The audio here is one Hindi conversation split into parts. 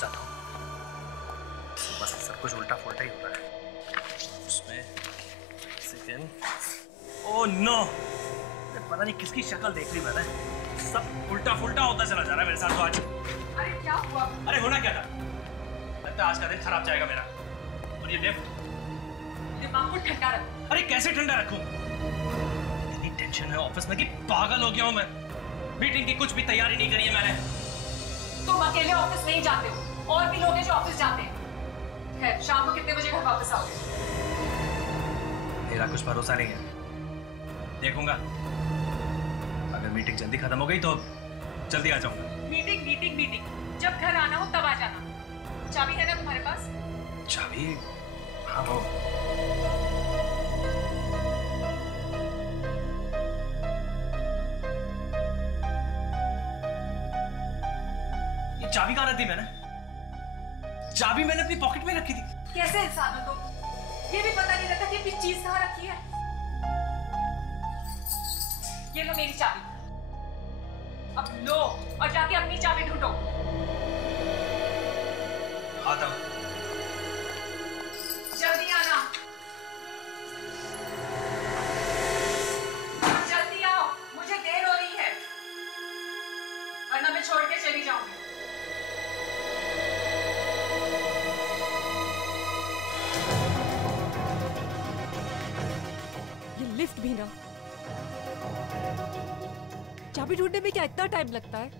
जाता हूँ। सुबह से सब कुछ उल्टा फुल्टा ही हो रहा है। उसमें सेकंड, ओह नो, पता नहीं किसकी शक्ल देख ली मैंने। सब उल्टा फुल्टा होता चला जा रहा है मेरे साथ तो आज। अरे क्या हुआ? अरे होना क्या था? लगता है आज का दिन खराब जाएगा मेरा। और ये लिफ्ट, दिमाग को ठंडा रखो। अरे कैसे ठंडा रखूं? इतनी टेंशन है ऑफिस में कि पागल हो गया हूं मैं। मीटिंग की कुछ भी तैयारी नहीं करी है मैंने। तुम अकेले ऑफिस नहीं जाते हो, और भी लोग हैं जो ऑफिस जाते हैं। खैर, शाम को कितने बजे घर वापस आओगे? मेरा कुछ भरोसा नहीं है, देखूंगा। अगर मीटिंग जल्दी खत्म हो गई तो जल्दी आ जाऊंगा। मीटिंग मीटिंग मीटिंग, जब घर आना हो तब आ जाना। चाबी है ना तुम्हारे पास? चाबी? हाँ वो। ये चाबी कहाँ रखी मैंने? चाबी मैंने अपनी पॉकेट में रखी थी। कैसे इंसान हो तुम? ये भी पता नहीं रहता कि अपनी चीज कहाँ रखी है। ये लो मेरी चाबी, अब लो और जाके अपनी चाबी ढूंढो। आता हूं। जल्दी आना, जल्दी आओ, मुझे देर हो रही है, वरना मैं छोड़ के चली जाऊंगी। ये लिफ्ट भी ना, चाबी ढूंढने में क्या इतना टाइम लगता है?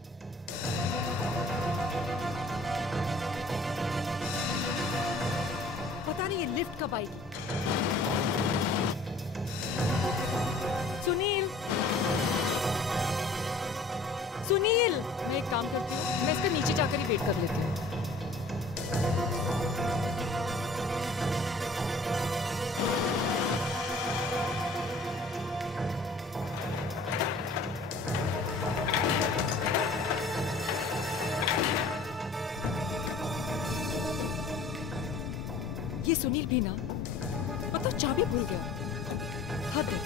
पता नहीं ये लिफ्ट कब आएगी। सुनील, सुनील, मैं एक काम करती हूँ, मैं इसका नीचे जाकर ही वेट कर लेती हूँ। ये सुनील भी ना, मतलब चाबी भूल गया। हद है।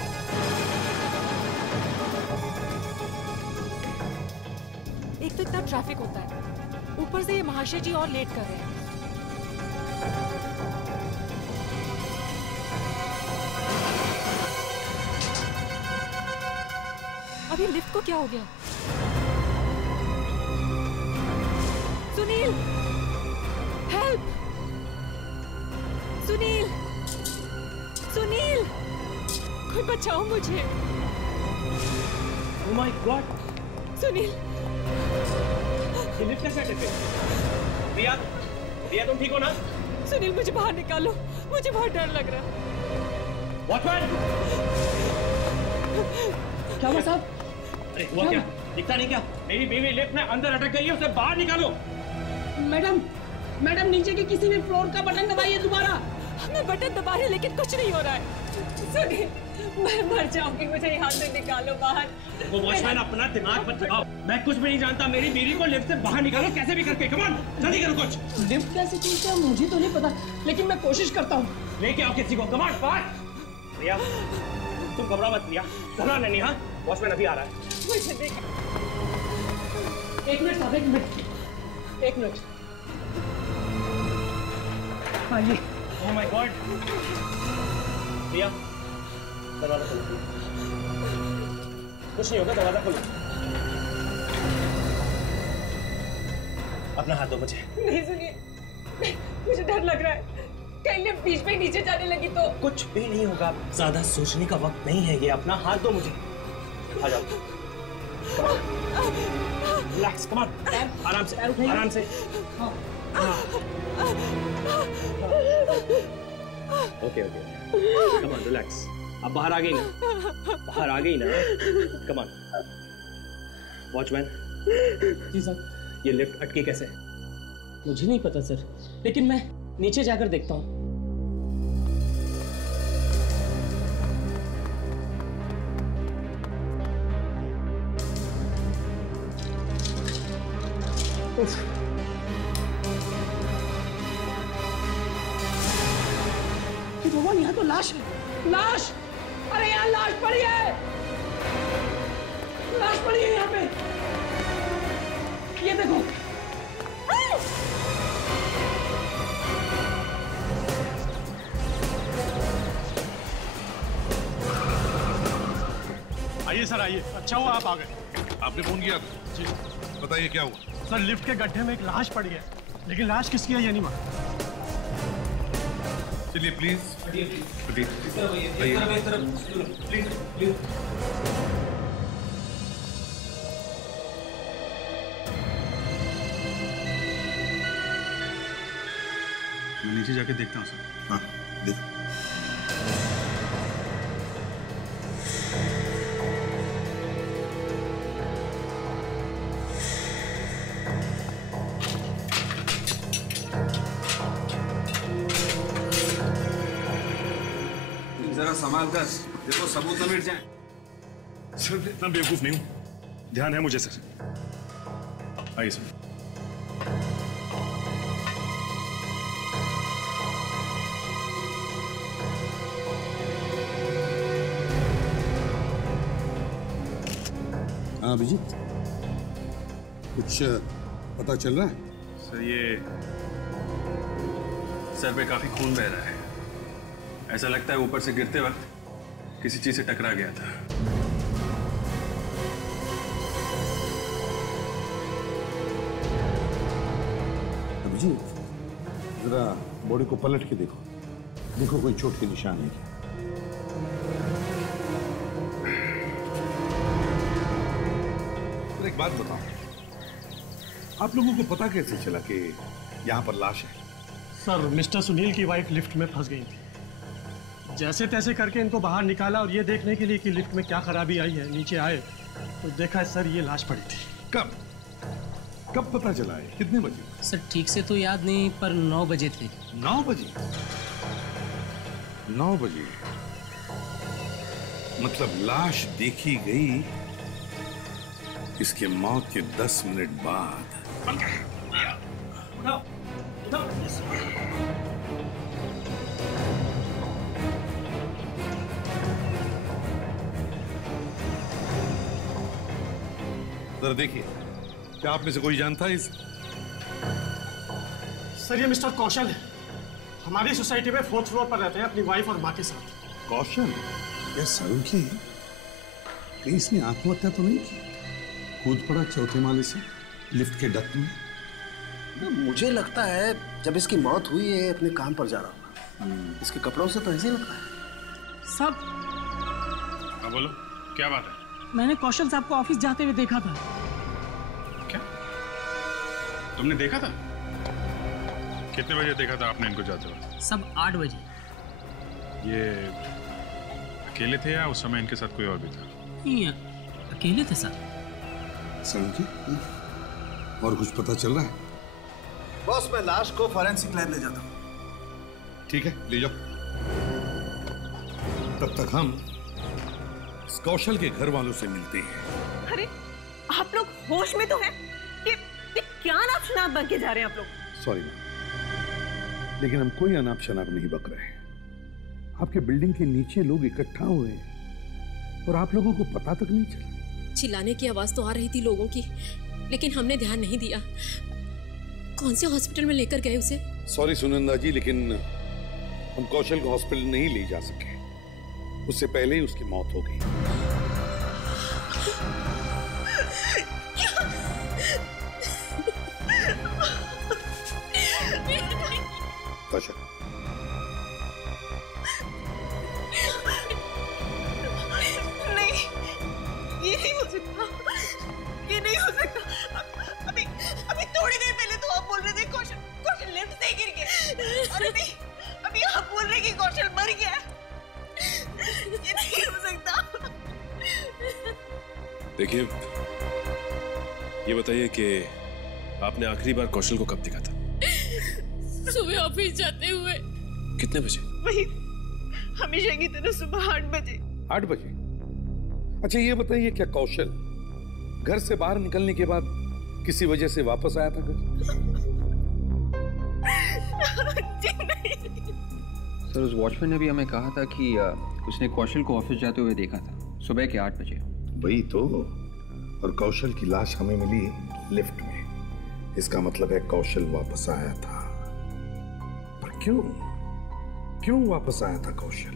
एक तो इतना ट्रैफिक होता है, ऊपर से ये महाशय जी और लेट कर रहे हैं। अभी लिफ्ट को क्या हो गया? सुनील, हेल्प! सुनील, सुनील, कोई बचाओ मुझे। Oh my God! सुनील, ये लिफ्ट कैसे अटक गई? प्रिया, प्रिया तुम ठीक हो ना? सुनील मुझे बाहर निकालो, मुझे बहुत डर लग रहा है। वॉचमैन! क्या हुआ साहब? अरे हुआ क्या? दिखता नहीं क्या? मेरी बीवी लिफ्ट में अंदर अटक गई है, उसे बाहर निकालो। मैडम, मैडम नीचे के किसी ने फ्लोर का बटन दबाइए दोबारा। मैं बटन दबा रही लेकिन कुछ नहीं हो रहा है। सुनील, मैं मर जाऊंगी, मुझे यहाँ से निकालो बाहर। वो वॉचमैन अपना दिमाग मत लगाओ, मैं कुछ भी नहीं जानता। मेरी बीवी को लिफ्ट से बाहर निकालो कैसे भी करके। कम ऑन, जल्दी करो कुछ। लिफ्ट कैसे चलता है मुझे तो नहीं पता, लेकिन मैं कोशिश करता हूँ। लेके आओ किसी को। Come on, fast. प्रिया, तुम घबरा मत प्रिया, घबरा नहीं। हाँ, वॉचमैन अभी आ रहा है। मुझे देख। एक मिनट साहब, एक मिनट, एक मिनट। आइए। Oh my God! प्रिया, दरवाजा खोलो। कुछ नहीं होगा, दरवाजा खोलो। अपना हाथ दो मुझे। नहीं सुनिए, मुझे डर लग रहा है, कहीं लिफ्ट बीच में नीचे जाने लगी तो। कुछ भी नहीं होगा, ज्यादा सोचने का वक्त नहीं है ये। अपना हाथ दो मुझे। आ जाओ। रिलैक्स, कम ऑन, आराम से, आराम से। Okay okay, come on, relax. अब बाहर आ गई ना, बाहर आ गई ना। Come on. वॉचमैन। जी सर। ये लिफ्ट अटकी कैसे? मुझे नहीं पता सर, लेकिन मैं नीचे जाकर देखता हूँ। भगवान, यहाँ तो लाश है, लाश! अरे यहाँ लाश पड़ी है, लाश पड़ी है यहाँ पे, ये देखो। सर आइए, अच्छा हुआ आप आ गए। आपने फोन किया था? जी बताइए क्या हुआ? सर, लिफ्ट के गड्ढे में एक लाश पड़ी है, लेकिन लाश किसकी है ये नहीं मालूम। चलिए प्लीज। मैं नीचे जाके देखता हूँ सर। हाँ देखो। जरा संभाल कर, देखो सबूत न मिट जाए। सर, इतना बेवकूफ नहीं हूँ, ध्यान है मुझे सर। आइए सर। हाँ अभिजीत, कुछ पता चल रहा है? सर, ये सर पे काफी खून बह रहा है। ऐसा लगता है ऊपर से गिरते वक्त किसी चीज से टकरा गया था। अभिजीत, जरा बॉडी को पलट के देखो, देखो कोई चोट के निशान है क्या? एक बात बताओ, आप लोगों को पता कैसे चला कि यहाँ पर लाश है? सर, मिस्टर सुनील की वाइफ लिफ्ट में फंस गई थी। जैसे तैसे करके इनको बाहर निकाला और ये देखने के लिए कि लिफ्ट में क्या खराबी आई है, नीचे आए तो देखा सर ये लाश पड़ी थी। कब पता चला है? कितने बजे? सर ठीक से तो याद नहीं, पर 9 बजे थे। 9 बजे? 9 बजे मतलब लाश देखी गई इसके मौत के 10 मिनट बाद। जरा देखिए, क्या आप में से कोई जानता है इस? सर, ये मिस्टर कौशल है, हमारी सोसाइटी में 4th फ्लोर पर रहते हैं अपनी वाइफ और माँ के साथ। कौशल? ये सरुखी कहीं इसने आत्महत्या तो नहीं की? कूद पड़ा 4थे माले से लिफ्ट के डक्ट में? मुझे लगता है जब इसकी मौत हुई है अपने काम पर जा रहा होगा। इसके कपड़ों से तो ऐसे ही लगता है। सब हाँ बोलो, क्या बात है? मैंने कौशल साहब को ऑफिस जाते हुए देखा था। क्या तुमने देखा था? कितने बजे देखा था आपने इनको जाते हुए? सब 8 बजे। ये अकेले थे या उस समय इनके साथ कोई और भी था? नहीं, अकेले थे सर। सरुखी, और कुछ पता चल रहा है? बॉस, मैं लाश को फॉरेंसिक लैब ले जाता हूँ। ठीक है, ले जाओ। तब तक हम इस कौशल के घर वालों से मिलते हैं। अरे आप लोग होश में तो हैं? ये क्या अनाप शनाप बन के जा रहे हैं आप लोग? सॉरी मैम, लेकिन हम कोई अनाप शनाप नहीं बक रहे हैं। आपके बिल्डिंग के नीचे लोग इकट्ठा हुए हैं और आप लोगों को पता तक नहीं चला। चिल्लाने की आवाज तो आ रही थी लोगों की, लेकिन हमने ध्यान नहीं दिया। कौन से हॉस्पिटल में लेकर गए उसे? सॉरी सुनंदा जी, लेकिन हम कौशल को हॉस्पिटल नहीं ले जा सके। उससे पहले ही उसकी मौत हो गई। कौशल, नहीं, ये नहीं हो सकता, ये नहीं हो सकता। अभी थोड़ी देर पहले तो आप बोल रहे थे कौशल लिफ्ट से गिर गया, और अभी आप बोल रहे कि कौशल मर गया। ये नहीं हो सकता। देखिए, ये बताइए कि आपने आखिरी बार कौशल को कब देखा था? सुबह ऑफिस जाते हुए। कितने बजे? वही हमेशा की तरह सुबह 8 बजे। 8 बजे? अच्छा ये बताइए, क्या कौशल घर से बाहर निकलने के बाद किसी वजह से वापस आया था घर? सर, उस वॉचमैन ने भी हमें कहा था कि उसने कौशल को ऑफिस जाते हुए देखा था सुबह के 8 बजे। वही तो, और कौशल की लाश हमें मिली लिफ्ट में। इसका मतलब है कौशल वापस आया था। पर क्यों वापस आया था कौशल?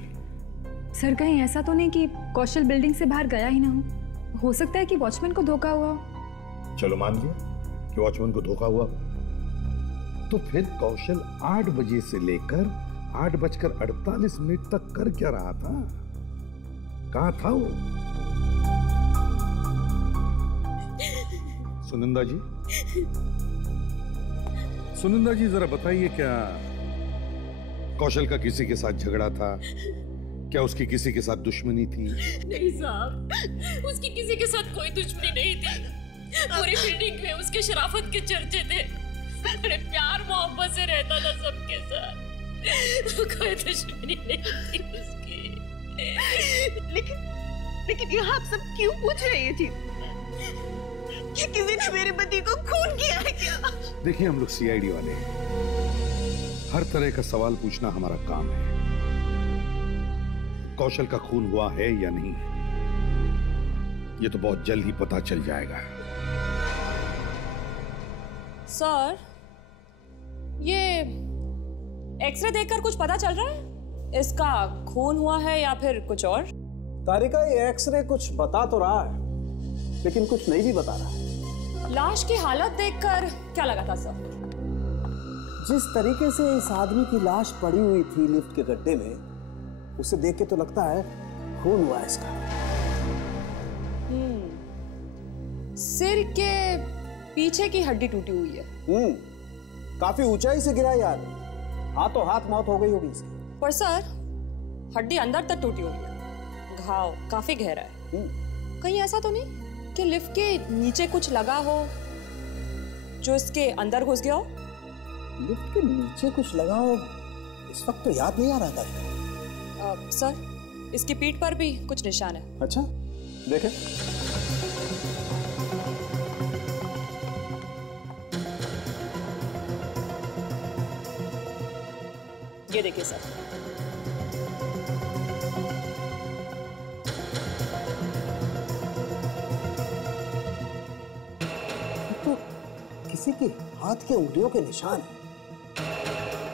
सर, कहीं ऐसा तो नहीं कि कौशल बिल्डिंग से बाहर गया ही ना हो? हो सकता है कि वॉचमैन को धोखा हुआ हो। चलो मान लिया कि वॉचमैन को धोखा हुआ, तो फिर कौशल 8 बजे से लेकर 8:48 तक कर क्या रहा था? कहां था वो? सुनंदा जी, सुनंदा जी जरा बताइए, क्या कौशल का किसी के साथ झगड़ा था? क्या उसकी किसी के साथ दुश्मनी थी? नहीं साहब, उसकी किसी के साथ कोई दुश्मनी नहीं थी। पूरी बिल्डिंग में उसके शराफत के चर्चे थे। बड़े प्यार मोहब्बत से रहता था सबके साथ, कोई दुश्मनी नहीं थी उसकी। लेकिन ये आप सब क्यों पूछ रहे हैं जी? क्या किसी ने मेरे पति को खून किया है क्या? देखिए, हम लोग सीआईडी वाले हैं, हर तरह का सवाल पूछना हमारा काम है। कौशल का खून हुआ है या नहीं, ये तो बहुत जल्द ही पता चल जाएगा। सर, ये एक्सरे देखकर कुछ पता चल रहा है? इसका खून हुआ है या फिर कुछ और? तारिका, ये एक्सरे कुछ बता तो रहा है, लेकिन कुछ नहीं भी बता रहा है। लाश की हालत देखकर क्या लगा था सर? जिस तरीके से इस आदमी की लाश पड़ी हुई थी लिफ्ट के गड्ढे में, उसे देख के तो लगता है खून हुआ है इसका। सिर के पीछे की हड्डी टूटी हुई है। काफी ऊंचाई से गिरा यार, हाथों हाथ मौत हो गई होगी इसकी। पर सर, हड्डी अंदर तक टूटी हुई है, घाव काफी गहरा है। कहीं ऐसा तो नहीं कि लिफ्ट के नीचे कुछ लगा हो जो इसके अंदर घुस गया हो? लिफ्ट के नीचे कुछ लगा हो, इस वक्त तो याद नहीं आ रहा था। सर, इसकी पीठ पर भी कुछ निशान है। अच्छा, देखें। ये देखिए सर, तो किसी के हाथ के उंगलियों के निशान है।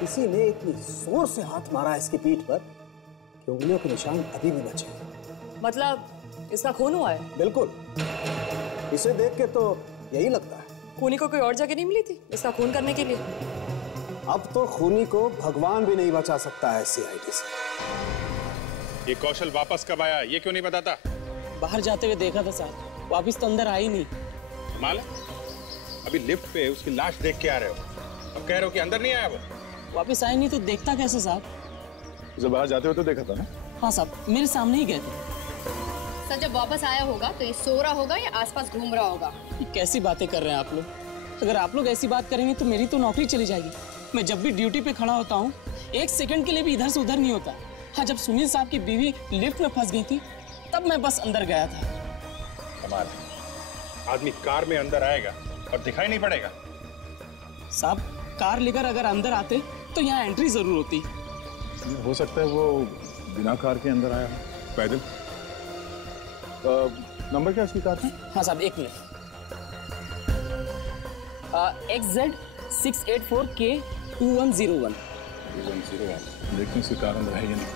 किसी ने इतनी जोर से हाथ मारा इसकी पीठ पर कि उंगलियों के निशान अभी भी बचे हैं। मतलब इसका खून हुआ है? बिल्कुल, इसे देख के तो यही लगता है। खूनी को कोई और जगह नहीं मिली थी इसका खून करने के लिए? अब तो खूनी को भगवान भी नहीं बचा सकता है सीआईडी से। ये कौशल वापस कब आया, ये क्यों नहीं बताता? बाहर जाते हुए देखा था साहब, वापस तो अंदर आई नहीं। माल, अभी लिफ्ट पे उसकी लाश देख के आ रहे हो, अब कह रहे हो कि अंदर नहीं आया वो? वापस आई नहीं तो देखता कैसे साहब? उसे बाहर जाते हुए तो देखा था ना? हाँ साहब, मेरे सामने ही गए थे। सर, जब वापस आया होगा तो ये सो रहा होगा या आसपास घूम रहा होगा? ये कैसी बातें कर रहे हैं आप लोग? अगर आप लोग ऐसी बात करेंगे तो मेरी तो नौकरी चली जाएगी। मैं जब भी ड्यूटी पे खड़ा होता हूँ, 1 सेकंड के लिए भी इधर से उधर नहीं होता। हाँ, जब सुनील साहब की बीवी लिफ्ट में फंस गई थी, तब मैं बस अंदर गया था। कमाल, आदमी कार में अंदर आएगा और दिखाई नहीं पड़ेगा। साहब, कार लेकर अगर अंदर आते तो यहाँ एंट्री जरूर होती। हो सकता है वो बिना कार के अंदर आया, पैदल। नंबर क्या इसकी कार है? हाँ साहब, 1 मिनट। XZ 684K 2101। देखने से कार अंदर है या नहीं।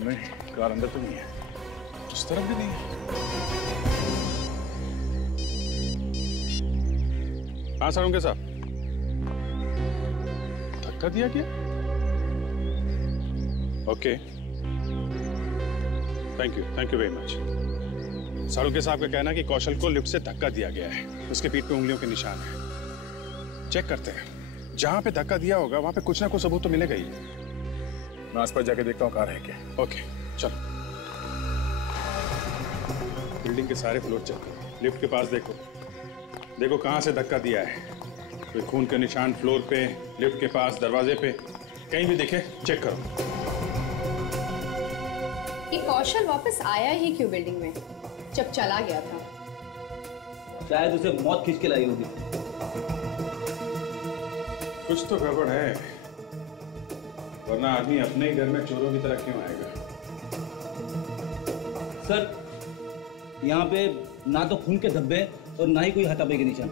नहीं, कार अंदर तो नहीं है, उस तरफ भी नहीं है। हाँ सारुंगे साहब, धक्का दिया क्या? Okay, thank you very much. सारुंगे साहब का कहना कि कौशल को लिफ्ट से धक्का दिया गया है, उसके पीठ पे उंगलियों के निशान है। चेक करते हैं, जहां पे धक्का दिया होगा वहां पे कुछ ना कुछ सबूत तो मिलेगा ही। मैं आसपास जाके देखता हूँ कार है क्या। ओके, चलो। बिल्डिंग के सारे फ्लोर चेक, लिफ्ट के पास देखो, देखो कहाँ से धक्का दिया है। कोई खून के निशान फ्लोर पे, लिफ्ट के पास, दरवाजे पे, कहीं भी दिखे चेक करो। ये कौशल वापस आया ही क्यों बिल्डिंग में, जब चला गया था? शायद उसे मौत खींच के लाई होगी। कुछ तो गड़बड़ है, वरना आदमी अपने ही घर में चोरों की तरह क्यों आएगा? सर, यहाँ पे ना तो खून के धब्बे और ना ही कोई हाथापाई के निशान।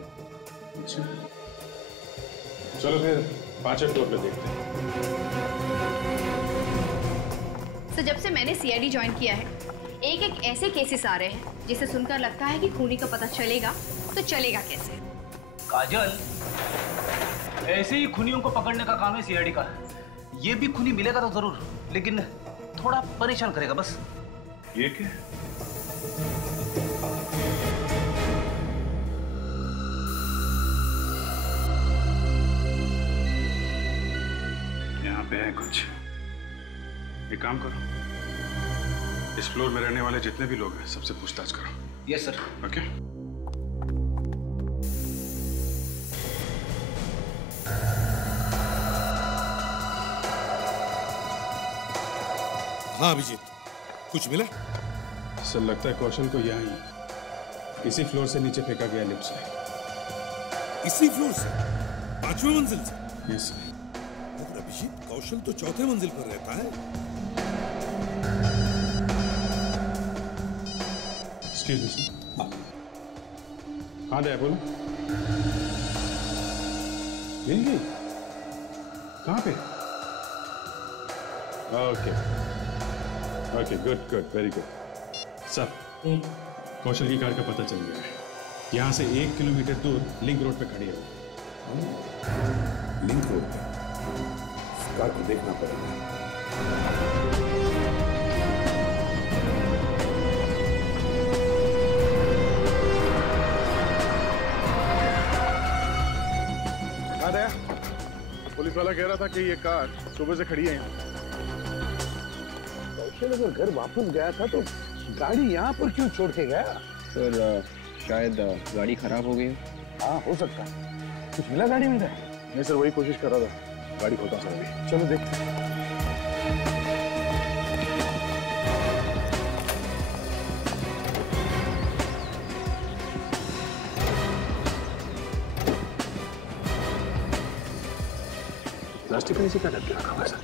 अच्छा, चलो फिर 5वें फ्लोर पे देखते हैं। तो जब से मैंने सीआईडी ज्वाइन किया है, एक एक ऐसे केसेस आ रहे हैं जिसे सुनकर लगता है कि खूनी का पता चलेगा तो चलेगा कैसे। काजल, ऐसे ही खूनियों को पकड़ने का काम है सीआईडी का। ये भी खूनी मिलेगा तो जरूर, लेकिन थोड़ा परेशान करेगा बस। ये क्या? यहाँ पे है कुछ। एक काम करो, इस फ्लोर में रहने वाले जितने भी लोग हैं सबसे पूछताछ करो। Yes sir. ओके। हाँ अभिजीत, कुछ मिला? सर लगता है कौशल को यहाँ इसी फ्लोर से नीचे फेंका गया लिफ्ट से। इसी फ्लोर से? 5वें मंजिल से? Yes sir. मगर अभिजीत, कौशल तो 4थे मंजिल पर रहता है। Excuse me sir. हाँ दया बोलो। मिल गई? कहाँ पे? Okay okay, good good, very good. Sir, Kaushal की कार का पता चल गया है। यहाँ से 1 किलोमीटर दूर लिंक रोड पे खड़ी है। लिंक रोड पे? इस कार को देखना पड़ेगा। पुलिस वाला कह रहा था कि ये कार सुबह से खड़ी है यहाँ। कौशल अगर घर वापस गया था तो गाड़ी यहाँ पर क्यों छोड़ के गया? सर शायद गाड़ी खराब हो गई। हाँ हो सकता है। कुछ मिला गाड़ी में? नहीं सर, वही कोशिश कर रहा था। गाड़ी खोता सर अभी। चलो देखते हैं। प्लास्टिक का नीचे क्या डर रखा हुआ है सर?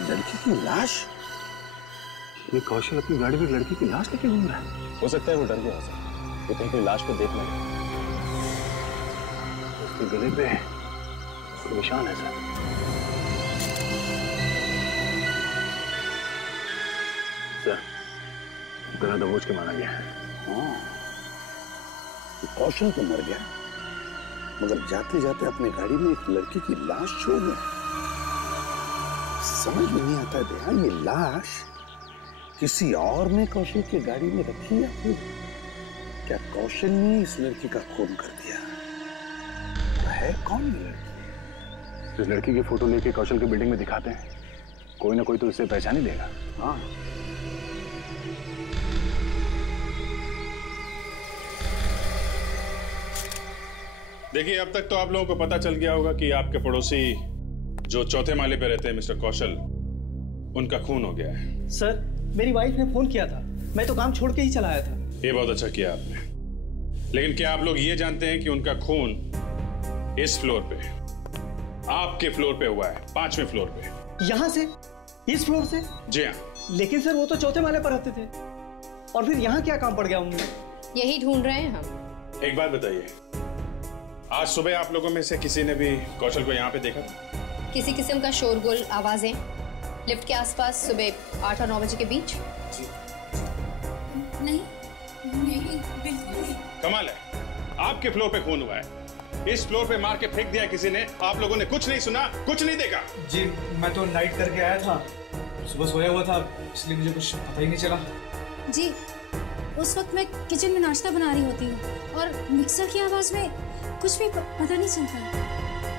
लड़की की लाश? ये कौशल अपनी गाड़ी में लड़की की लाश लेके घूम रहा है। हो सकता है वो डर गया सर, वो कहीं कोई लाश को देखना है। उसके गले पे निशान है सर। सर, गला दबोच के मारा गया है। हाँ, कौशल तो मर गया, मगर जाते जाते अपने गाड़ी में एक लड़की की लाश छोड़ गया। समझ में नहीं आता दया, ये लाश किसी और ने कौशल की गाड़ी में रखी या फिर क्या कौशल ने इस लड़की का खून कर दिया? तो है कौन ये लड़की? इस लड़की की फोटो लेके कौशल की बिल्डिंग में दिखाते हैं, कोई ना कोई तो इसे पहचान ही देगा। हाँ, देखिए, अब तक तो आप लोगों को पता चल गया होगा कि आपके पड़ोसी जो 4थे माले पे रहते हैं मिस्टर कौशल, उनका खून हो गया है। सर, मेरी वाइफ ने फोन किया था, मैं तो काम छोड़ के ही चला आया था। ये बहुत अच्छा किया आपने, लेकिन क्या आप लोग ये जानते हैं कि उनका खून इस फ्लोर पे, आपके फ्लोर पे हुआ है, 5वें फ्लोर पे। यहाँ से? इस फ्लोर से? जी हाँ। लेकिन सर वो तो 4थे माले पर रहते थे, और फिर यहाँ क्या काम पड़ गया उन्हें? यही ढूंढ रहे हैं हम। एक बात बताइए, आज सुबह आप लोगों में से किसी ने भी कौशल को यहाँ पे देखा था? किसी किस्म का शोरगुल, आवाजें लिफ्ट के आसपास सुबह 8 और 9 बजे के बीच? नहीं, बिल्कुल नहीं। कमाल है, आपके फ्लोर पे खून हुआ है, इस फ्लोर पे मार के फेंक दिया किसी ने, आप लोगों ने कुछ नहीं सुना, कुछ नहीं देखा? जी, मैं तो नाइट करके आया था, सुबह सोया हुआ था, इसलिए मुझे कुछ पता ही नहीं चला। जी, उस वक्त मैं किचन में नाश्ता बना रही होती हूँ और मिक्सर की आवाज में कुछ भी पता नहीं चलता।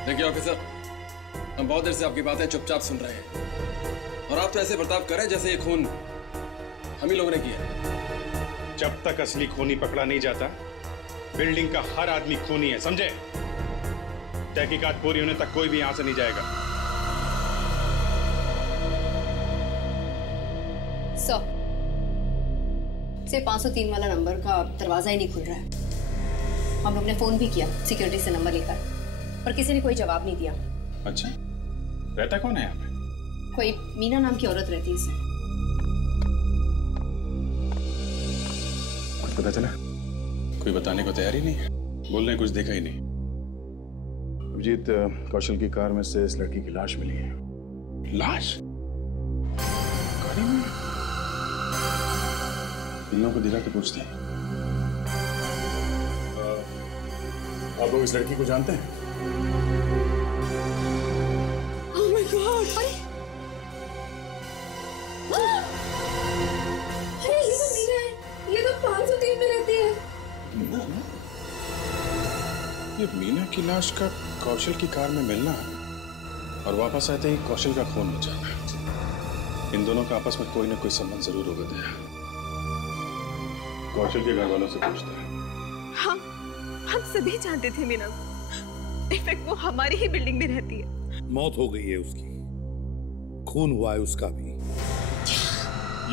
देखिए ऑफिसर, हम बहुत देर से आपकी बातें चुपचाप सुन रहे हैं, और आप तो ऐसे बर्ताव कर रहे हैं जैसे ये खून हम ही लोगों ने किया। जब तक असली खूनी पकड़ा नहीं जाता, बिल्डिंग का हर आदमी खूनी है, समझे? तहकीकात पूरी होने तक कोई भी यहां से नहीं जाएगा। सिर्फ 503 वाला नंबर का दरवाजा ही नहीं खुल रहा है। हम लोग ने फोन भी किया सिक्योरिटी से नंबर लेकर, पर किसी ने कोई जवाब नहीं दिया। अच्छा, रहता कौन है यहाँ पे? कोई मीना नाम की औरत रहती है इसमें। कुछ पता चला? कोई बताने को तैयार ही नहीं है, बोलने कुछ देखा ही नहीं। अभिजीत, कौशल की कार में से इस लड़की की लाश मिली है। लाश? गाड़ी में? इन लोगों को दिखा के पूछते हैं। आप लोग इस लड़की को जानते हैं? Oh my God! अरे ये तो मीना है, ये तो 503 में रहती है। ये मीना की लाश का कौशल की कार में मिलना और वापस आते ही कौशल का खून हो जाना, इन दोनों का आपस में कोई ना कोई संबंध जरूर होगा। दया, कौशल के घर वालों से पूछते हैं। हम सभी जानते थे मीना, इनफैक्ट वो हमारी ही बिल्डिंग में रहती है। मौत हो गई है उसकी, खून हुआ है उसका भी।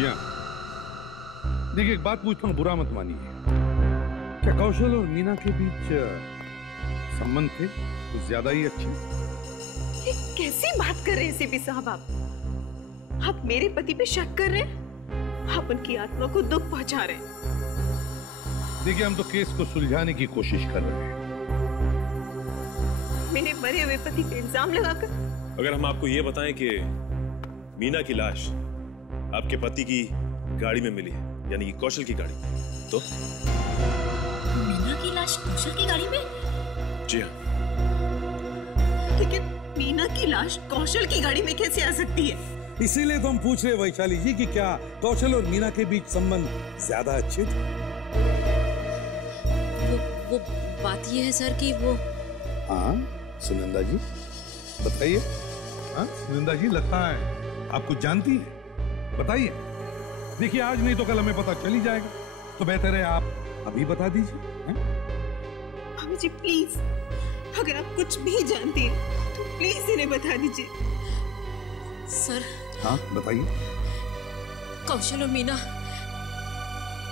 या देखिए, एक बात पूछता हूँ, बुरा मत मानिए। क्या कौशल और मीना के बीच संबंध थे कुछ ज्यादा ही अच्छे? ये कैसी बात कर रहे हैं सीपी साहब आप मेरे पति पे शक कर रहे हैं? आप उनकी आत्मा को दुख पहुंचा रहे हैं। देखिए, हम तो केस को सुलझाने की कोशिश कर रहे हैं। मेरे मरे हुए पति पे इल्जाम लगाकर? अगर हम आपको ये बताएं कि मीना की लाश आपके पति की गाड़ी में मिली है, यानी कि कौशल की गाड़ी, तो? मीना की लाश कौशल की गाड़ी में? जी हाँ। लेकिन मीना की लाश कौशल की गाड़ी में कैसे आ सकती है? इसीलिए तो हम पूछ रहे वैशाली जी कि क्या कौशल और मीना के बीच संबंध ज्यादा अच्छे थे? वो बात ये है सर कि वो। हाँ सुनंदा जी बताइए। हाँ सुनंदा जी, लगता है आप कुछ जानती है, बताइए। देखिए, आज नहीं तो कल हमें पता चल ही जाएगा, तो बेहतर है आप अभी बता दीजिए। मम्मी जी प्लीज, अगर आप कुछ भी जानती हैं तो प्लीज इन्हें बता दीजिए। सर। हाँ बताइए। कौशल और मीना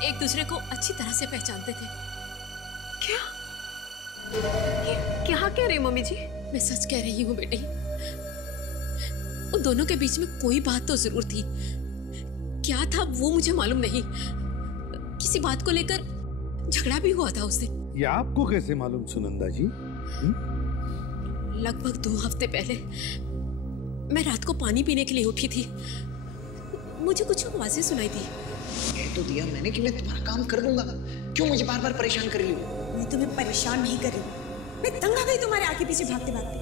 एक दूसरे को अच्छी तरह से पहचानते थे। क्या? ये क्या कह रही मम्मी जी? मैं सच कह रही हूँ बेटी, उन दोनों के बीच में कोई बात तो जरूर थी। क्या था वो मुझे मालूम नहीं। किसी बात को लेकर झगड़ा भी हुआ था उस दिन। ये आपको कैसे मालूम सुनंदा जी? लगभग 2 हफ्ते पहले मैं रात को पानी पीने के लिए उठी थी, मुझे कुछ आवाजें सुनाई दी। कह तो दिया मैंने कि मैं तुम्हारा काम कर दूंगा, क्यों मुझे बार बार परेशान कर रही हो? मैं तुम्हें परेशान नहीं कर रही, मैं तंग आ गई तुम्हारे आगे पीछे भागते भागते।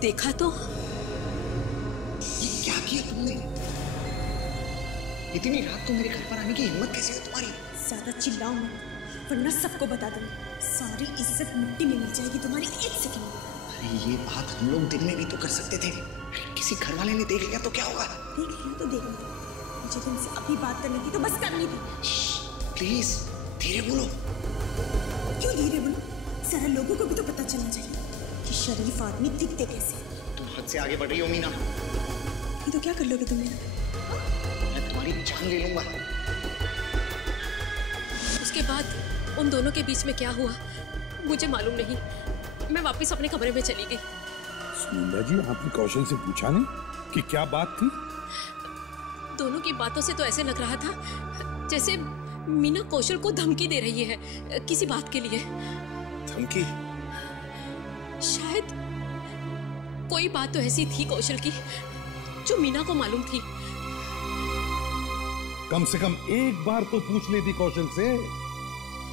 देखा तो ये क्या किया तुमने? इतनी रात को मेरे घर पर आने की हिम्मत कैसे है तुम्हारी? ज्यादा चिल्लाओ मत, वरना सबको बता दूंगा। सारी इज्जत मिट्टी में मिल जाएगी तुम्हारी 1 सेकंड में। अरे ये बात हम लोग दिन में भी तो कर सकते थे, किसी घर वाले ने देख लिया तो क्या होगा? देख लिया तो देख लिया, मुझे तुमसे अभी बात करनी थी तो बस करनी थी। प्लीज धीरे बोलो। क्यों धीरे बोलो? सारा लोगों को भी तो पता चलना चाहिए कि शरीफ आदमी दिखते कैसे। तुम हद से आगे बढ़ रही हो मीना। ये तो क्या कर लोगे तुम मेरा? मैं तुम्हारी जान ले लूंगा। उसके बाद उन दोनों के बीच में क्या हुआ मुझे मालूम नहीं। मैं वापस अपने कमरे में चली गई। सुनंदा जी, आपने कौशल से पूछा नहीं कि क्या बात थी? दोनों की बातों से तो ऐसे लग रहा था जैसे मीना कौशल को धमकी दे रही है किसी बात के लिए। धमकी? शायद कोई बात तो ऐसी थी कौशल की जो मीना को मालूम थी। कम से कम एक बार तो पूछ लेती कौशल से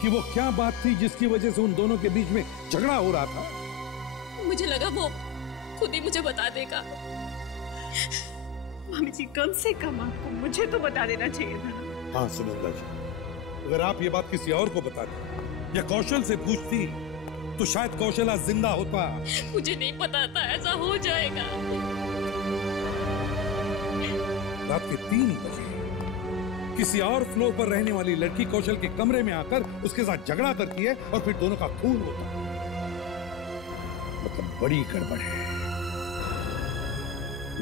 कि वो क्या बात थी जिसकी वजह से उन दोनों के बीच में झगड़ा हो रहा था। मुझे लगा वो खुद ही मुझे बता देगा। मम्मी जी, कम से कम आपको मुझे तो बता देना चाहिए था। हाँ सुनंदा जी, अगर आप ये बात किसी और को बताती या कौशल से पूछती तो शायद कौशल आज जिंदा होता। मुझे नहीं पता था ऐसा हो जाएगा। रात के 3 बजे किसी और फ्लोर पर रहने वाली लड़की कौशल के कमरे में आकर उसके साथ झगड़ा करती है और फिर दोनों का खून होता है। मतलब बड़ी गड़बड़ है।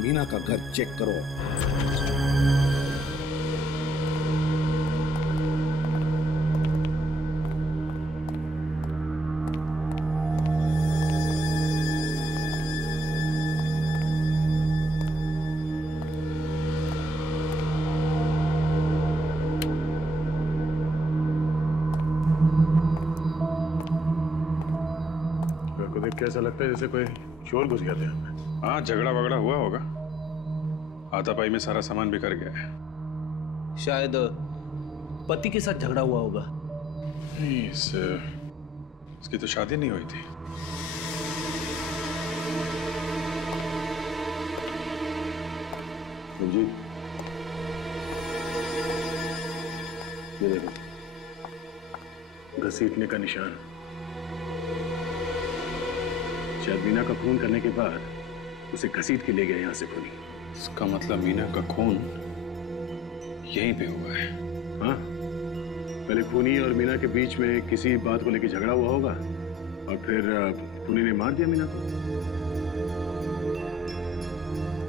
मीना का घर चेक करो। देख के ऐसा लगता है जैसे कोई चोर घुस गया था हमें। हाँ, झगड़ा वगड़ा हुआ होगा। हाथापाई में सारा सामान बिखर गया है। शायद पति के साथ झगड़ा हुआ होगा। नहीं, इसकी तो शादी नहीं हुई थी। रंजीत, ये देखो, घसीटने का निशान। शायद मीना का खून करने के बाद उसे घसीट के ले गया यहाँ से खूनी। इसका मतलब मीना का खून यहीं पे हुआ है। हाँ, पहले खूनी और मीना के बीच में किसी बात को लेकर झगड़ा हुआ होगा और फिर खूनी ने मार दिया मीना को।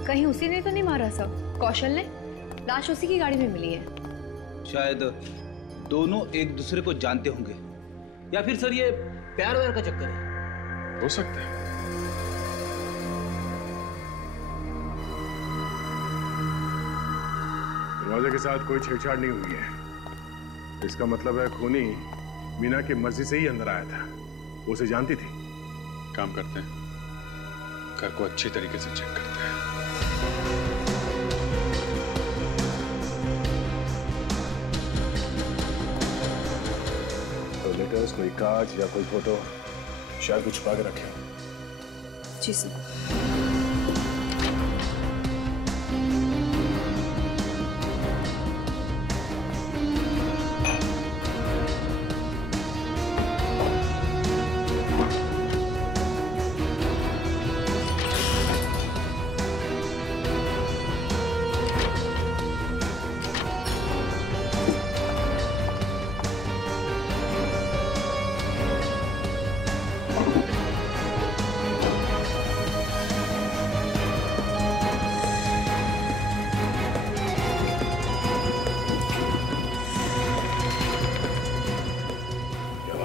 कहीं उसी ने तो नहीं मारा सब? कौशल ने? लाश उसी की गाड़ी में मिली है। शायद दोनों एक दूसरे को जानते होंगे, या फिर सर ये प्यार व्यार का चक्कर है। हो सकता है। दरवाजे के साथ कोई छेड़छाड़ नहीं हुई है। इसका मतलब है खूनी मीना की मर्जी से ही अंदर आया था। वो उसे जानती थी। काम करते हैं, घर को अच्छी तरीके से चेक करते हैं। तो लेटर्स, कोई कागज या कोई फोटो शायद कुछ छुपा के रखे। जी सर।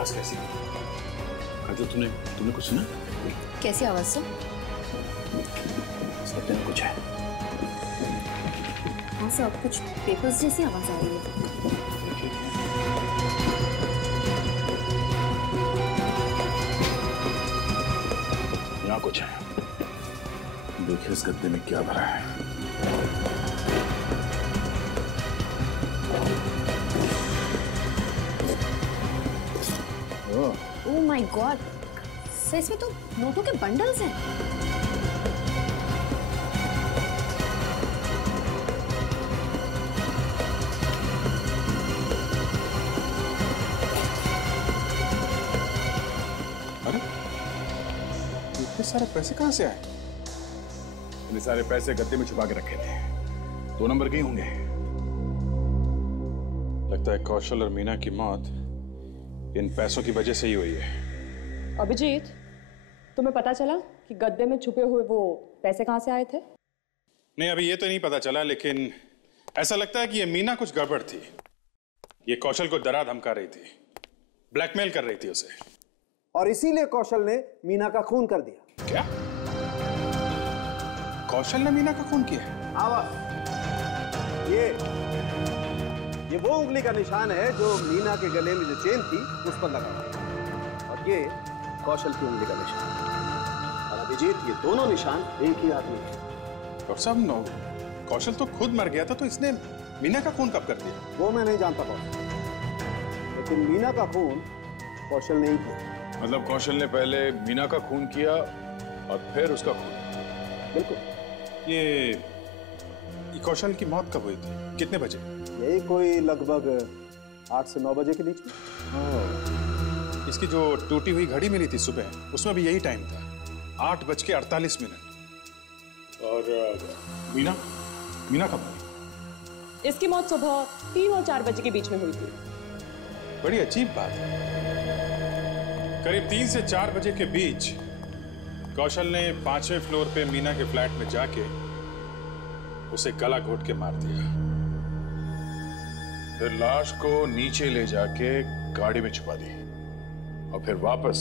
कैसी? तो तुमने कुछ सुना? कैसी आवाज से? सत्य में कुछ है। हाँ सर, कुछ पेपर्स जैसी आवाज आ रही है। यहाँ कुछ है। देखिए इस गद्दे में क्या भरा है। ओह माय गॉड, सर इसमें तो नोटों के बंडल्स हैं। अरे इतने सारे पैसे कहाँ से आए? इतने सारे पैसे गद्दे में छुपा के रखे थे। 2 नंबर के ही होंगे। लगता है कौशल और मीना की मौत इन पैसों की वजह से ही हुई है। अभिजीत, तुम्हें पता चला कि गद्दे में छुपे हुए वो पैसे कहाँ से आए थे? नहीं, अभी ये तो नहीं पता चला, लेकिन ऐसा लगता है कि ये मीना कुछ गड़बड़ थी। ये कौशल को डरा धमका रही थी, ब्लैकमेल कर रही थी उसे, और इसीलिए कौशल ने मीना का खून कर दिया। क्या? कौशल ने मीना का खून किया? आवाज, ये वो उंगली का निशान है जो मीना के गले में जो चेन थी उस पर लगा हुआ, और ये कौशल की उंगली का निशान। और अभिजीत, ये दोनों निशान एक ही आदमी है। और सब नो, कौशल तो खुद मर गया था, तो इसने मीना का खून कब कर दिया? वो मैं नहीं जानता कौशल, लेकिन मीना का खून कौशल ने ही किया। मतलब कौशल ने पहले मीना का खून किया और फिर उसका खून? बिल्कुल। ये कौशल की मौत कब हुई थी? कितने बजे? यही कोई लगभग 8 से 9 बजे के बीच में। इसकी जो टूटी हुई घड़ी मिली थी सुबह, उसमें भी यही टाइम था, 8:48। और मीना कब हुई? इसकी मौत सुबह 3 और 4 बजे के बीच में हुई थी। बड़ी अजीब बात है। करीब 3 से 4 बजे के बीच कौशल ने 5वें फ्लोर पे मीना के फ्लैट में जाके उसे गला घोट के मार दिया। फिर लाश को नीचे ले जाके गाड़ी में छुपा दी और फिर वापस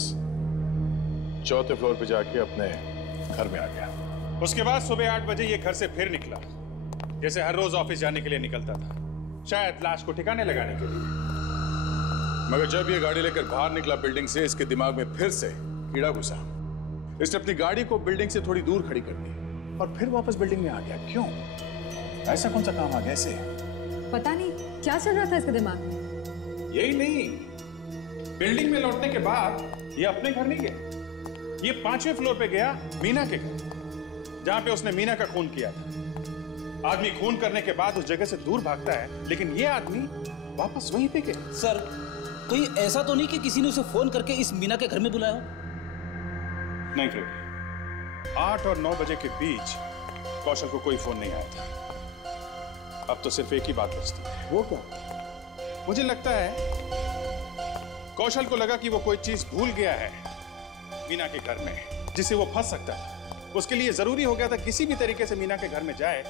4थे फ्लोर पे जाके अपने घर में आ गया। उसके बाद सुबह 8 बजे ये घर से फिर निकला, जैसे हर रोज ऑफिस जाने के लिए निकलता था, शायद लाश को ठिकाने लगाने के लिए। मगर जब ये गाड़ी लेकर बाहर निकला बिल्डिंग से, इसके दिमाग में फिर से कीड़ा घुसा इसने अपनी गाड़ी को बिल्डिंग से थोड़ी दूर खड़ी कर दी और फिर वापस बिल्डिंग में आ गया। क्यों? ऐसा कौन सा काम आ गया इसे? पता नहीं क्या चल रहा था इसके दिमाग में। यही नहीं, बिल्डिंग में लौटने के बाद ये अपने घर नहीं गया, ये 5वें फ्लोर पे गया मीना के घर, जहां पे उसने मीना का खून किया था। आदमी खून करने के बाद उस जगह से दूर भागता है, लेकिन ये आदमी वापस वहीं पे गया। सर, कहीं ऐसा तो नहीं कि किसी ने उसे फोन करके इस मीना के घर में बुलाया हो? नहीं फ्रेडी, 8 और 9 बजे के बीच कौशल को कोई फोन नहीं आया था। अब तो सिर्फ एक ही बात बचती है। वो क्या? मुझे लगता है कौशल को लगा कि वो कोई चीज भूल गया है मीना के घर में, जिससे वो फंस सकता था। उसके लिए जरूरी हो गया था किसी भी तरीके से मीना के घर में जाए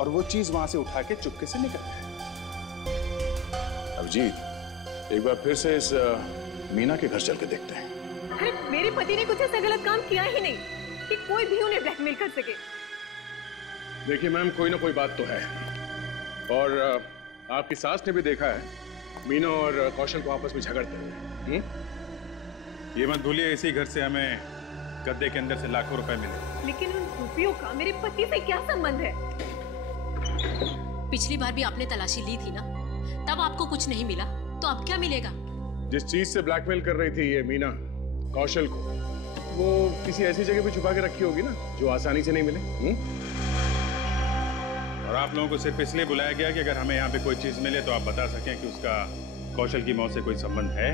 और वो चीज वहां से उठा के चुपके से निकल जाए। अभिजीत, एक बार फिर से इस मीना के घर चल के देखते हैं। अरे मेरे पति ने कुछ ऐसा गलत काम किया ही नहीं कि कोई भी उन्हें ब्लैकमेल कर सके। देखिए मैम, कोई ना कोई बात तो है, और आपकी सास ने भी देखा है मीना और कौशल को आपस में झगड़ते हुए। ये मत भूलिए, इसी घर से हमें गद्दे के अंदर से लाखों रुपए मिले। लेकिन उन रुपयों का मेरे पति से क्या संबंध है? पिछली बार भी आपने तलाशी ली थी ना, तब आपको कुछ नहीं मिला, तो अब क्या मिलेगा? जिस चीज से ब्लैकमेल कर रही थी ये मीना कौशल को, वो किसी ऐसी जगह पे छुपा के रखी होगी ना जो आसानी से नहीं मिले। और आप लोगों को सिर्फ इसलिए बुलाया गया कि अगर हमें यहाँ पे कोई चीज मिले तो आप बता सकें कि उसका कौशल की मौत से कोई संबंध है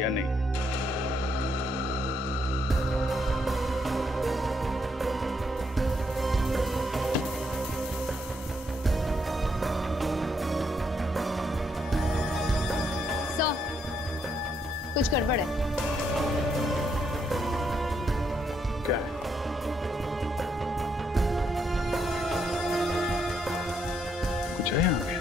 या नहीं। कुछ गड़बड़ है। क्या है? कुछ है यहाँ पे?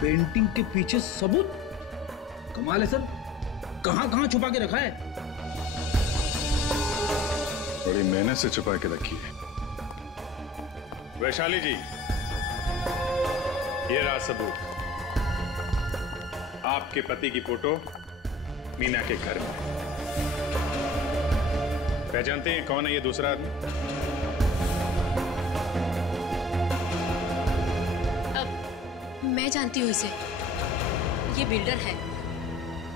पेंटिंग के पीछे सबूत? कमाल है सर, कहां छुपा के रखा है? बड़ी मेहनत से छुपा के रखी है। वैशाली जी, ये रहा सबूत, आपके पति की फोटो मीना के घर में। पहचानते हैं कौन है ये दूसरा आदमी? मैं जानती हूँ इसे। ये बिल्डर है,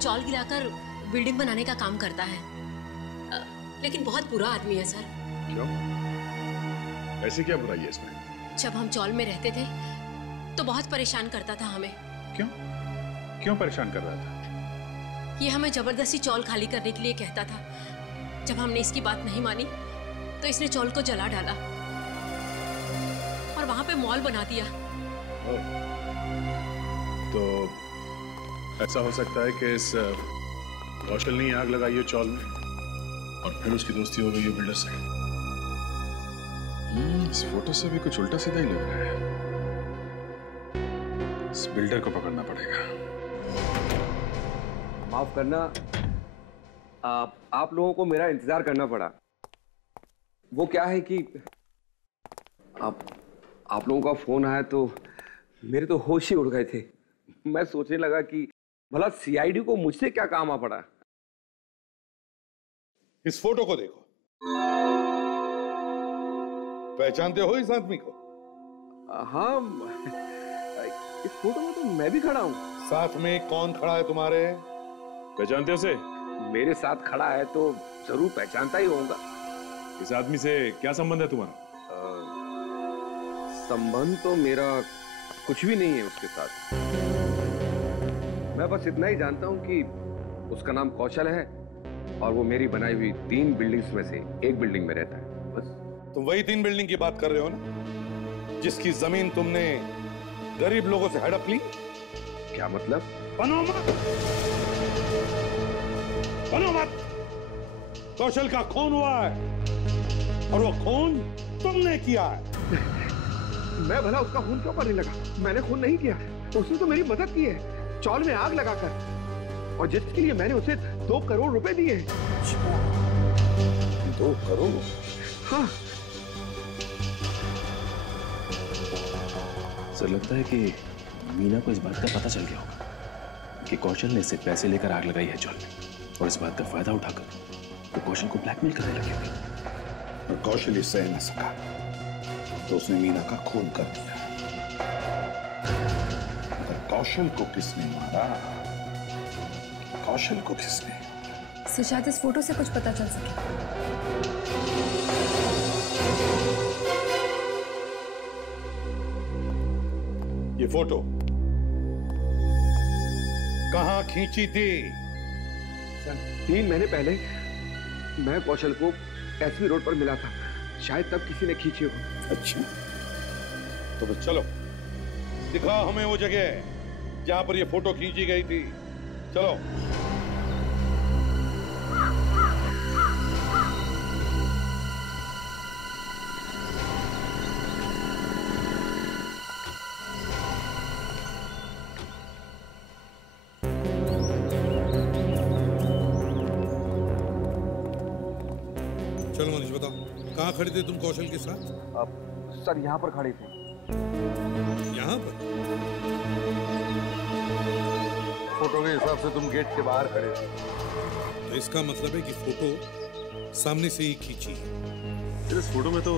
चौल गिराकर बिल्डिंग बनाने का काम करता है, लेकिन बहुत बुरा आदमी है सर। क्यों? ऐसी क्या बुराई है इसमें? जब हम चौल में रहते थे तो बहुत परेशान करता था हमें। क्यों परेशान कर रहा था? ये हमें जबरदस्ती चौल खाली करने के लिए कहता था। जब हमने इसकी बात नहीं मानी तो इसने चौल को जला डाला और वहां पे मॉल बना दिया। तो ऐसा हो सकता है कि इस कौशल ने आग लगाई है चौल में और फिर उसकी दोस्ती हो गई है बिल्डर से। इस फोटो से भी कुछ उल्टा सीधा ही लग रहा है। इस बिल्डर को पकड़ना पड़ेगा। माफ करना, आप लोगों को मेरा इंतजार करना पड़ा। वो क्या है कि आप लोगों का फोन आया तो मेरे तो होश ही उड़ गए थे। मैं सोचने लगा कि भला सीआईडी को मुझसे क्या काम आ पड़ा। इस फोटो को देखो, पहचानते हो इस आदमी को? हाँ, इस फोटो में तो मैं भी खड़ा हूँ। साथ में कौन खड़ा है तुम्हारे? पहचानते हो उसे? मेरे साथ खड़ा है तो जरूर पहचानता ही होगा। इस आदमी से क्या संबंध है तुम्हारा? संबंध तो मेरा कुछ भी नहीं है उसके साथ। मैं बस इतना ही जानता हूं कि उसका नाम कौशल है और वो मेरी बनाई हुई 3 बिल्डिंग्स में से एक बिल्डिंग में रहता है, बस। तुम वही 3 बिल्डिंग की बात कर रहे हो ना, जिसकी जमीन तुमने गरीब लोगों से हड़प ली? क्या मतलब? बनो मत, कौशल का खून हुआ है और वो खून तुमने किया है। मैं भला उसका खून क्यों करने लगा? मैंने खून नहीं किया। उसने तो मेरी मदद की है, चौल में आग लगाकर, और जिसके लिए मैंने उसे 2 करोड़ रुपए दिए। 2 करोड़? हाँ। सर लगता है कि मीना को इस बात का पता चल गया होगा कि कौशल ने इससे पैसे लेकर आग लगाई है चौल में, और इस बात का फायदा उठाकर वो कौशल को ब्लैकमेल करने लगे होंगे। और कौशल इसे सह न सका तो उसने मीना का खून कर दिया। मगर कौशल को किसने मारा? कौशल को किसने? सो शायद इस फोटो से कुछ पता चल सके। ये फोटो कहां खींची थी? 3 महीने पहले मैं कौशल को एसपी रोड पर मिला था, शायद तब किसी ने खींची हो। अच्छा, तो फिर चलो दिखाओ हमें वो जगह जहां पर ये फोटो खींची गई थी। चलो। चलो मनीष बताओ, कहाँ खड़े थे तुम कौशल के साथ? सर यहाँ पर खड़े थे। यहाँ पर? फोटो के हिसाब से तुम गेट के बाहर खड़े थे, तो इसका मतलब है कि फोटो सामने से ही खींची है। इस फोटो में तो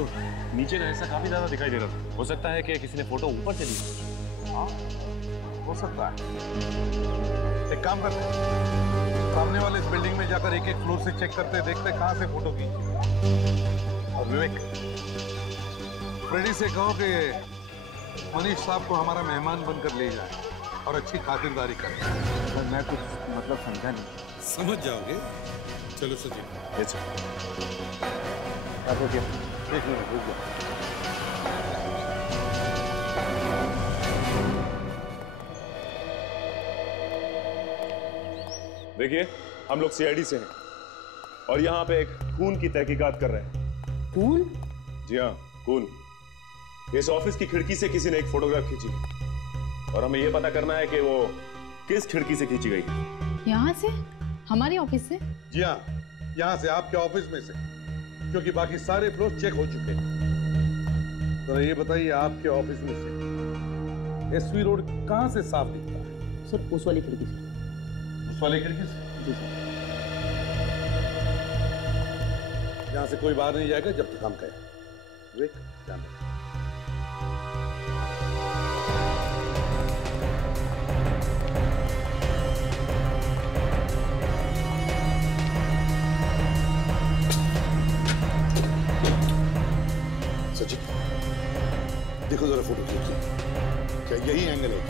नीचे का हिस्सा काफी ज्यादा दिखाई दे रहा था। हो सकता है कि किसी ने फोटो ऊपर से ली। हाँ, हो सकता है। एक काम करते हैं, सामने वाले इस बिल्डिंग में जाकर एक फ्लोर से चेक करते, देखते कहाँ से फोटो खींची। और विवेक, फ्रेडी से कहो कि मनीष साहब को हमारा मेहमान बनकर ले जाए और अच्छी खातिरदारी करें। सर मैं कुछ मतलब समझा नहीं। समझ जाओगे। चलो सचिन, आप रुकिए, देख लो, रुक जाओ। देखिए, हम लोग सीआईडी से हैं और यहाँ पे एक खून की तहकीकात कर रहे हैं। खून? जी हाँ, खून। इस ऑफिस की खिड़की से किसी ने एक फोटोग्राफ खींची और हमें यह पता करना है कि वो किस खिड़की से खींची गई। यहाँ से? हमारे ऑफिस से? जी हाँ, यहाँ से, आपके ऑफिस में से, क्योंकि बाकी सारे फ्लोर चेक हो चुके हैं। तो ये बताइए, आपके ऑफिस में से एसवी रोड कहाँ से साफ दिखता है? सर उस वाली खिड़की से। उस वाली खिड़की से? जी सर। यहाँ से कोई बाहर नहीं जाएगा जब तक हम कहें। विवेक, ध्यान रखो। सचिन, देखो जरा फोटो खींचिए, क्या यही एंगल है?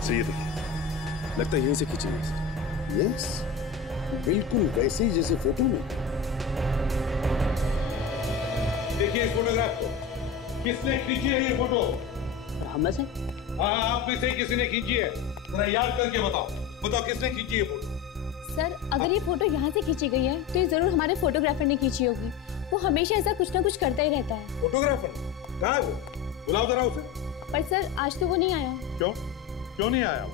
सही है, देखिए, लगता है यहीं से खींची गई। यस, बिल्कुल वैसे ही जैसे फोटो में। देखिए फोटोग्राफ को, किसने खींची है ये फोटो? हम में से? हाँ, आप में से ही किसी ने खींची है। जरा याद करके बताओ, बताओ किसने खींची है फोटो? सर अगर ये फोटो यहाँ से खींची गई है तो ये जरूर हमारे फोटोग्राफर ने खींची होगी। वो हमेशा ऐसा कुछ ना कुछ करता ही रहता है। फोटोग्राफर? कहाँ है वो? बुलाओ जरा उसे। पर सर आज तो वो नहीं आया। क्यों? क्यों नहीं आया वो?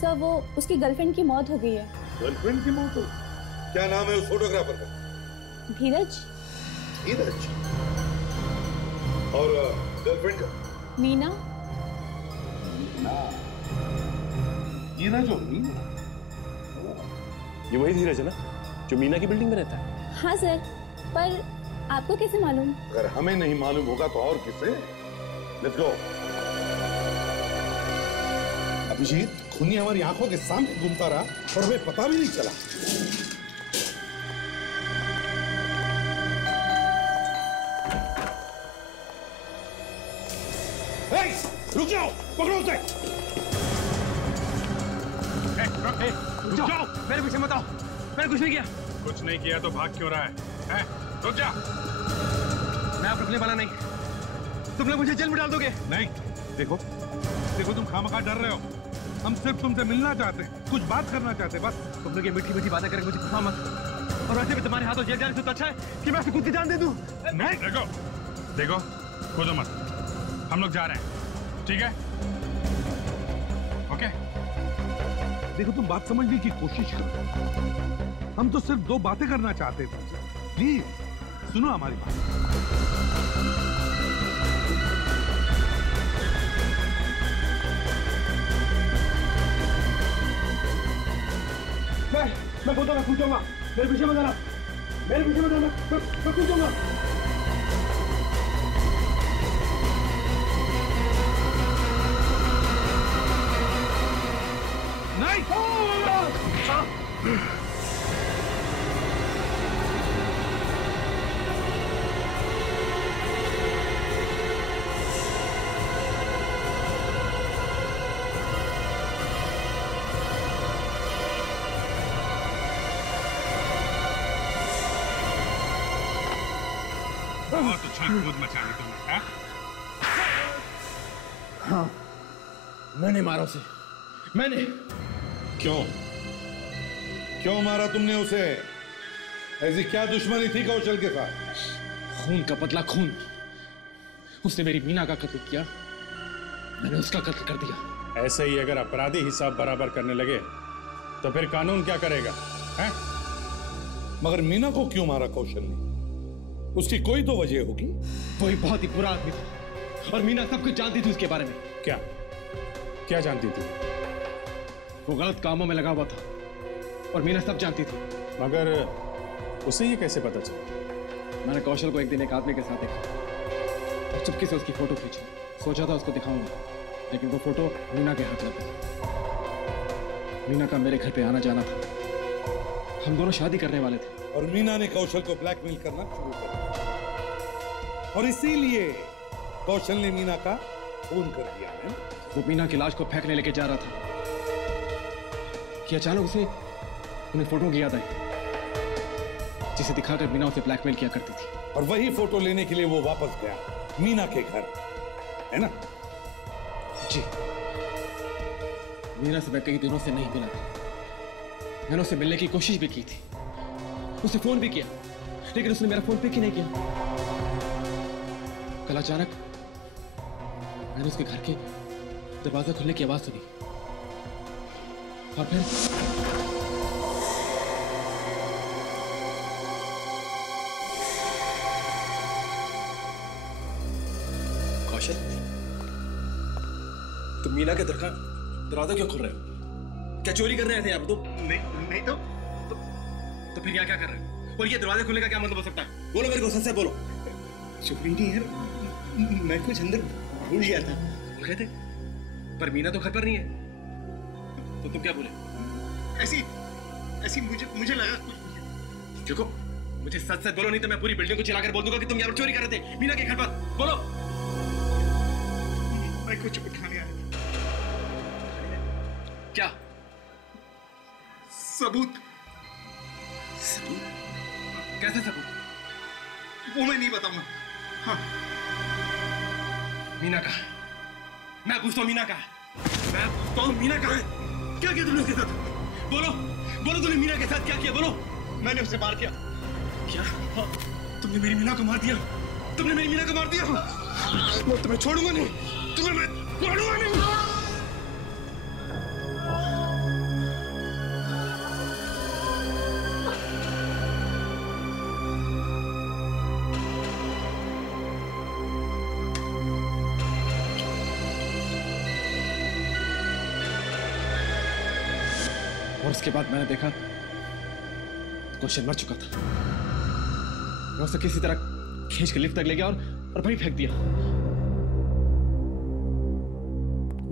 सर वो उसकी गर्लफ्रेंड की मौत हो गई है। गर्लफ्रेंड की मौत हो? क्या नाम है उस फोटोग्राफर का? धीरज। धीरज? और गर्लफ्रेंड का? मीना। मीना जो मीना? ये वही धीरज है ना जो मीना की बिल्डिंग में रहता है? हाँ सर, पर आपको कैसे मालूम? अगर हमें नहीं मालूम होगा तो और किसे? Let's go. अभिजीत, खूनी हमारी आंखों के सामने घूमता रहा और हमें पता भी नहीं चला। रुक जाओ, पकड़ो उसे। रुक जाओ, मेरे पीछे मत आओ, मैंने कुछ नहीं किया। कुछ नहीं किया तो भाग क्यों रहा है? रुक जा। आप रुकने वाला नहीं। तुम लोग मुझे जेल में डाल दोगे। नहीं, देखो देखो, तुम खामखा डर रहे हो। हम सिर्फ तुमसे मिलना चाहते हैं, कुछ बात करना चाहते हैं, बस। तुम लोग ये मीठी मीठी बातें करके मुझे फंसा मत। और वैसे भी तुम्हारे हाथों जेल जाने से तो अच्छा है कि मैं खुद की जान दे दूं। नहीं, देखो देखो, कूदो मत, हम लोग जा रहे हैं, ठीक है? ओके? देखो, तुम बात समझने की कोशिश करो। हम तो सिर्फ दो बातें करना चाहते थे। प्लीज सुनो हमारी बात। मैं बोलता मैं कूदूंगा। मेरे पीछे मत आना, मेरे पीछे मत आना, मैं कूदूंगा। नहीं। बहुत उछल कूद मचा ली तुमने, हैं? हाँ, मैंने मारा उसे, मैंने। क्यों? क्यों मारा तुमने उसे? ऐसी क्या दुश्मनी थी कौशल के साथ? खून का बदला खून। उसने मेरी मीना का कत्ल किया, मैंने उसका कत्ल कर दिया। ऐसे ही अगर अपराधी हिसाब बराबर करने लगे तो फिर कानून क्या करेगा, हैं? मगर मीना को क्यों मारा कौशल ने? उसकी कोई तो वजह होगी। वो एक बहुत ही बुरा आदमी था और मीना सब कुछ जानती थी उसके बारे में। क्या क्या जानती थी? वो गलत कामों में लगा हुआ था और मीना सब जानती थी। मगर उसे ये कैसे पता चला? मैंने कौशल को एक दिन एक आदमी के साथ देखा और चुपके से उसकी फोटो खींची। सोचा था उसको दिखाऊंगा, लेकिन वो फोटो मीना के हाथ लग गई। मीना का मेरे घर पे आना जाना था, हम दोनों शादी करने वाले थे। और मीना ने कौशल को ब्लैकमेल करना शुरू कर दिया और इसीलिए कौशल ने मीना का खून कर दिया है। वो मीना की लाश को फेंकने लेके जा रहा था कि अचानक उसे उन्हें फोटो की याद आई, जिसे दिखाकर मीना उसे ब्लैकमेल किया करती थी। और वही फोटो लेने के लिए वो वापस गया मीना के घर, है ना? जी। मीना से मैं कई दिनों से नहीं मिला था। मैंने उससे मिलने की कोशिश भी की थी, उसे फोन भी किया, लेकिन उसने मेरा फोन पिक ही नहीं किया। कल अचानक मैंने उसके घर के दरवाजा खुलने की आवाज सुनी और फिर कौशल, तुम मीना के दरवाजा क्यों खोल रहे हो? क्या चोरी कर रहे थे आप? तुम नहीं तो फिर क्या क्या कर रहे हो? और ये दरवाजा खोलने का क्या मतलब हो सकता है? बोलो मेरे को, सच से बोलो। चोरी नहीं यार, मैं कुछ अंदर भूल गया था। भूल गए थे? पर मीना तो घर पर नहीं है, तो तुम क्या बोले? ऐसी मुझे लगा कुछ। देखो, मुझे सच सच बोलो, नहीं तो मैं पूरी बिल्डिंग को चिल्लाकर बोल दूंगा कि तुम यहाँ पर चोरी कर रहे थे मीना के घर पर। बोलो। मैं कुछ उठाने आया था। क्या सबूत? कैसे सबूत? वो मैं नहीं बताऊंगा। हाँ। मीना का, मैं पूछता हूँ मीना का, मैं पूछता हूँ मीना का है? क्या किया तुमने उसके साथ? बोलो बोलो, तुमने मीना के साथ क्या किया? बोलो। मैंने उसे मार दिया। क्या? तुमने मेरी मीना को मार दिया? तुमने मेरी मीना को मार दिया? मैं तुम्हें छोड़ूंगा नहीं, तुम्हें मैं छोड़ूंगा नहीं। और उसके बाद मैंने देखा कौशल मर चुका था। मैं उसे किसी तरह खींच के लिफ्ट तक ले गया और वहीं फेंक दिया।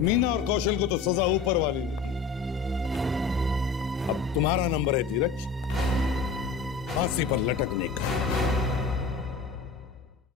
मीना और कौशल को तो सजा ऊपर वाली ने दी। अब तुम्हारा नंबर है धीरज, फांसी पर लटकने का।